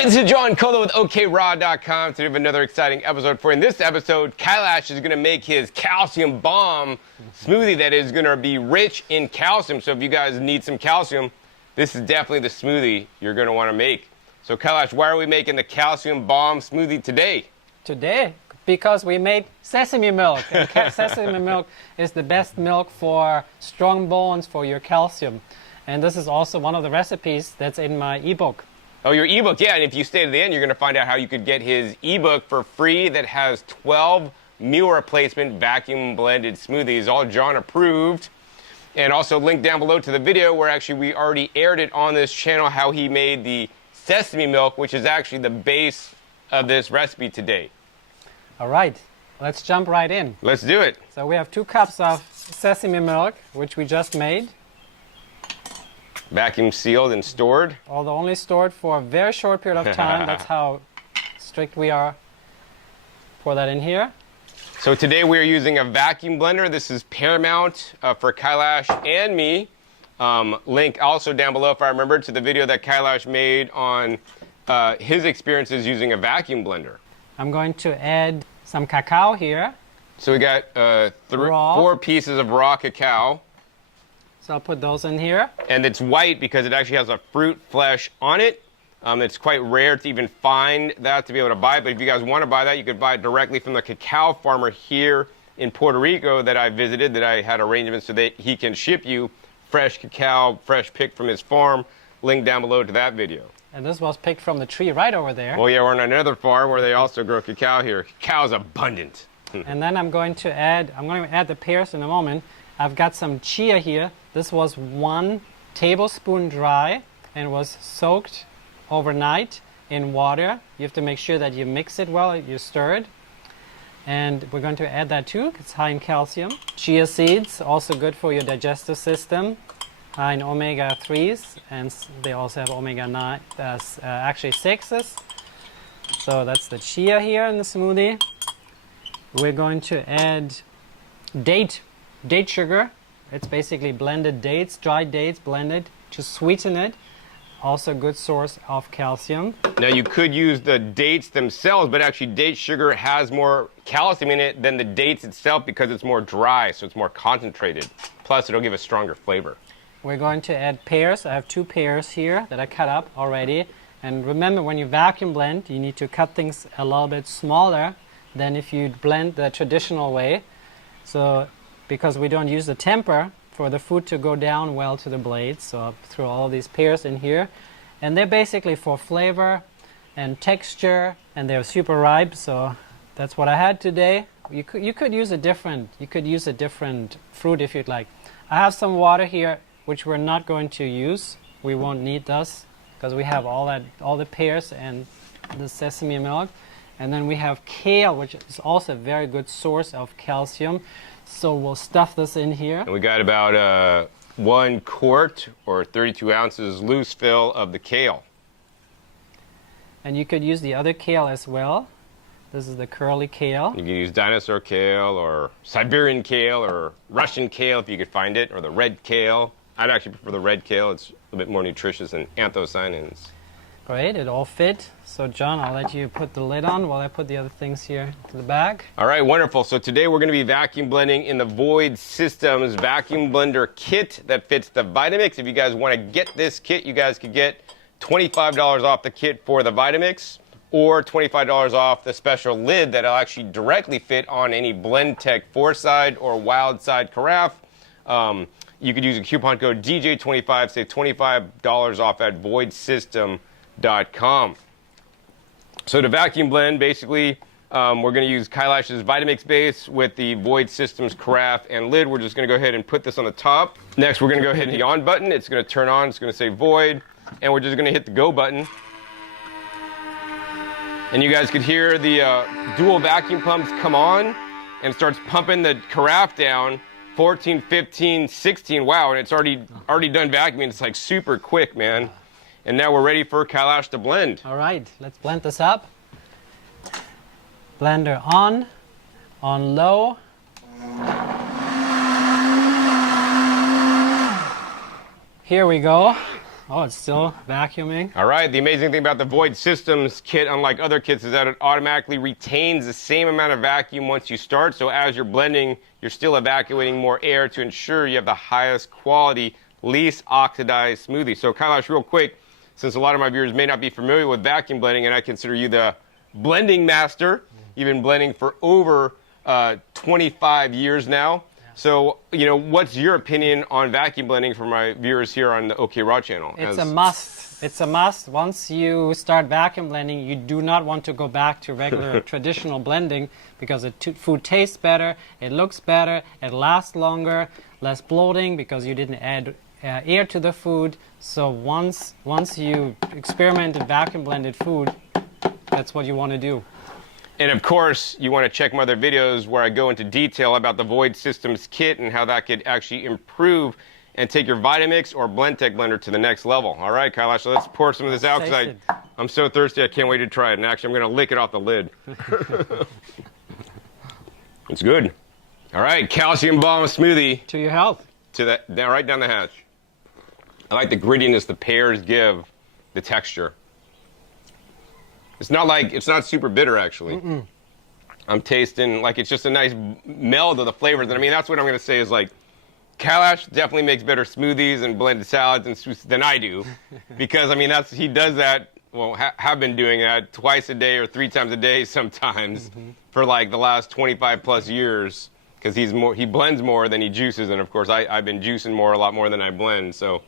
Alright, this is John Colo with OKRaw.com. Today we have another exciting episode for you. In this episode, Kaelash is going to make his Calcium Bomb Smoothie that is going to be rich in calcium. So if you guys need some calcium, this is definitely the smoothie you're going to want to make. So Kaelash, why are we making the Calcium Bomb Smoothie today? Today, because we made sesame milk. And sesame milk is the best milk for strong bones, for your calcium. And this is also one of the recipes that's in my ebook. Oh, your ebook, yeah, and if you stay to the end, you're going to find out how you could get his ebook for free that has 12 meal replacement vacuum blended smoothies, all John approved. And also link down below to the video where actually we already aired it on this channel, how he made the sesame milk, which is actually the base of this recipe today. All right, let's jump right in. Let's do it. So we have 2 cups of sesame milk, which we just made. Vacuum sealed and stored. Although only stored for a very short period of time. That's how strict we are. Pour that in here. So today we are using a vacuum blender. This is paramount for Kaelash and me. Link also down below, if I remember, to the video that Kaelash made on his experiences using a vacuum blender. I'm going to add some cacao here. So we got 4 pieces of raw cacao. So I'll put those in here. And it's white because it actually has a fruit flesh on it. It's quite rare to even find that to be able to buy it. But if you guys want to buy that, you could buy it directly from the cacao farmer here in Puerto Rico that I visited, that I had arrangements so that he can ship you fresh cacao, fresh picked from his farm. Link down below to that video. And this was picked from the tree right over there. Well, yeah, we're on another farm where they also grow cacao here. Cacao's abundant. And then I'm going to add the pears in a moment. I've got some chia here. This was 1 tablespoon dry and was soaked overnight in water. You have to make sure that you mix it well, you stir it. And we're going to add that too. It's high in calcium. Chia seeds, also good for your digestive system. High in omega-3s, and they also have omega-9, actually 6s. So that's the chia here in the smoothie. We're going to add date sugar. It's basically blended dates, dried dates blended to sweeten it. Also a good source of calcium. Now you could use the dates themselves, but actually date sugar has more calcium in it than the dates itself because it's more dry, so it's more concentrated. Plus it'll give a stronger flavor. We're going to add pears. I have 2 pears here that I cut up already. And remember, when you vacuum blend, you need to cut things a little bit smaller than if you blend the traditional way. So, because we don't use the temper for the food to go down well to the blades, so I'll throw all these pears in here. And they're basically for flavor and texture, and they're super ripe, so that's what I had today. You could use a different fruit if you'd like. I have some water here, which we're not going to use. We won't need this because we have all the pears and the sesame milk. And then we have kale, which is also a very good source of calcium. So we'll stuff this in here. And we got about 1 quart or 32 ounces loose fill of the kale. And you could use the other kale as well. This is the curly kale. You can use dinosaur kale or Siberian kale or Russian kale if you could find it, or the red kale. I'd actually prefer the red kale. It's a bit more nutritious than anthocyanins. Great, it all fit. So John, I'll let you put the lid on while I put the other things here to the bag. All right, wonderful. So today we're going to be vacuum blending in the Void Systems vacuum blender kit that fits the Vitamix. If you guys want to get this kit, you guys could get $25 off the kit for the Vitamix, or $25 off the special lid that'll actually directly fit on any BlendTech 4-side or Wild Side carafe. You could use a coupon code DJ25, save $25 off at voidsystem.com. So to vacuum blend, basically, we're going to use Kaelash's Vitamix base with the Void Systems carafe and lid. We're just going to go ahead and put this on the top. Next, we're going to go ahead and hit the on button. It's going to turn on. It's going to say void. And we're just going to hit the go button. And you guys could hear the dual vacuum pumps come on, and it starts pumping the carafe down. 14, 15, 16, wow, and it's already done vacuuming. It's like super quick, man. And now we're ready for Kaelash to blend. All right, let's blend this up. Blender on low. Here we go. Oh, it's still vacuuming. All right, the amazing thing about the Void Systems kit, unlike other kits, is that it automatically retains the same amount of vacuum once you start. So as you're blending, you're still evacuating more air to ensure you have the highest quality, least oxidized smoothie. So Kaelash, real quick, since a lot of my viewers may not be familiar with vacuum blending, and I consider you the blending master, you've been blending for over 25 years now. So, what's your opinion on vacuum blending for my viewers here on the OK Raw channel? It's a must. It's a must. Once you start vacuum blending, you do not want to go back to regular traditional blending because the food tastes better, it looks better, it lasts longer, less bloating because you didn't add air to the food. So once you experimented vacuum blended food, that's what you want to do. And of course, you want to check my other videos where I go into detail about the Void Systems kit and how that could actually improve and take your Vitamix or BlendTech blender to the next level. All right, Kaelash, so let's pour some of this out because I'm so thirsty I can't wait to try it. And actually, I'm going to lick it off the lid. It's good. All right, Calcium Bomb Smoothie. To your health. Right down the hatch. I like the grittiness the pears give, the texture. It's not super bitter, actually. Mm-mm. I'm tasting like it's just a nice meld of the flavors. And I mean, that's what I'm going to say is like, Kaelash definitely makes better smoothies and blended salads than I do. Because, I mean, he does that, well, have been doing that twice a day or 3 times a day sometimes for like the last 25 plus years. Because he blends more than he juices. And of course, I've been juicing a lot more than I blend. So,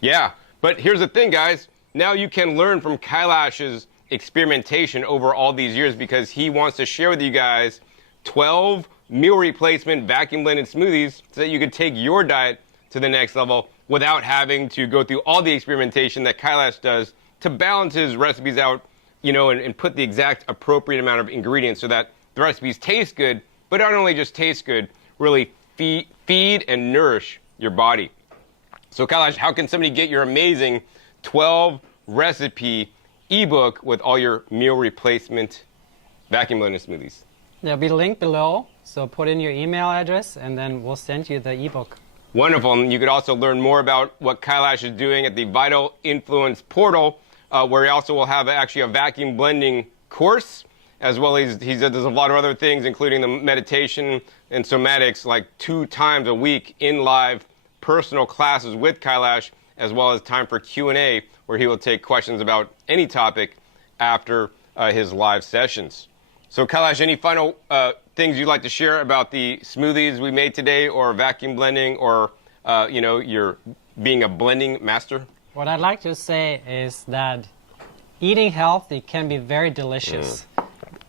yeah. But here's the thing, guys. Now you can learn from Kaelash's experimentation over all these years because he wants to share with you guys 12 meal replacement vacuum blended smoothies so that you could take your diet to the next level without having to go through all the experimentation that Kaelash does to balance his recipes out, and put the exact appropriate amount of ingredients so that the recipes taste good, but not only just taste good, really feed and nourish your body. So Kaelash, how can somebody get your amazing 12 recipe ebook with all your meal replacement vacuum blended smoothies? There'll be a link below, so put in your email address and then we'll send you the ebook. Wonderful, and you could also learn more about what Kaelash is doing at the Vital Influence portal, where he also will have actually a vacuum blending course, as well as he said there's a lot of other things, including the meditation and somatics, like 2 times a week in live personal classes with Kaelash, as well as time for Q&A, where he will take questions about any topic after his live sessions. So Kaelash, any final things you'd like to share about the smoothies we made today, or vacuum blending, or you're being a blending master? What I'd like to say is that eating healthy can be very delicious.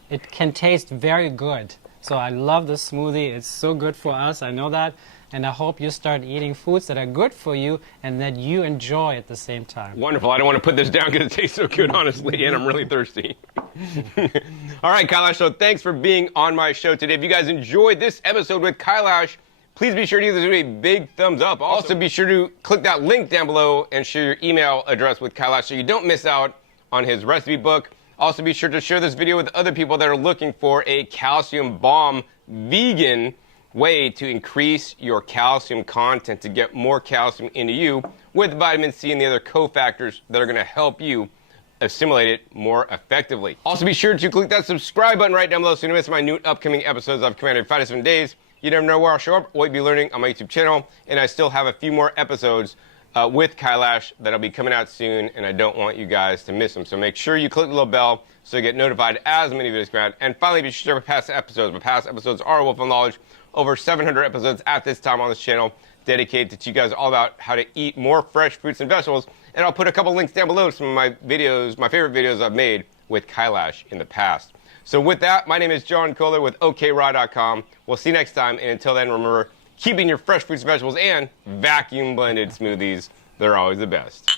It can taste very good. So I love the smoothie. It's so good for us. I know that. And I hope you start eating foods that are good for you and that you enjoy at the same time. Wonderful. I don't want to put this down because it tastes so good, honestly, and I'm really thirsty. All right, Kaelash, so thanks for being on my show today. If you guys enjoyed this episode with Kaelash, please be sure to give this video a big thumbs up. Also, be sure to click that link down below and share your email address with Kaelash so you don't miss out on his recipe book. Also, be sure to share this video with other people that are looking for a calcium bomb vegan way to increase your calcium content to get more calcium into you with vitamin C and the other cofactors that are going to help you assimilate it more effectively. Also, be sure to click that subscribe button right down below so you don't miss my new upcoming episodes I've commanded 5 to 7 days. You never know where I'll show up or what you'll be learning on my YouTube channel, and I still have a few more episodes with Kaelash that'll be coming out soon, and I don't want you guys to miss them. So make sure you click the little bell so you get notified as many videos come out. And finally, be sure to past episodes. My past episodes are a wealth of knowledge. Over 700 episodes at this time on this channel dedicated to teach you guys all about how to eat more fresh fruits and vegetables. And I'll put a couple links down below to some of my videos, my favorite videos I've made with Kaelash in the past. So with that, my name is John Kohler with OKRaw.com. We'll see you next time. And until then, remember, keeping your fresh fruits and vegetables and vacuum blended smoothies, they're always the best.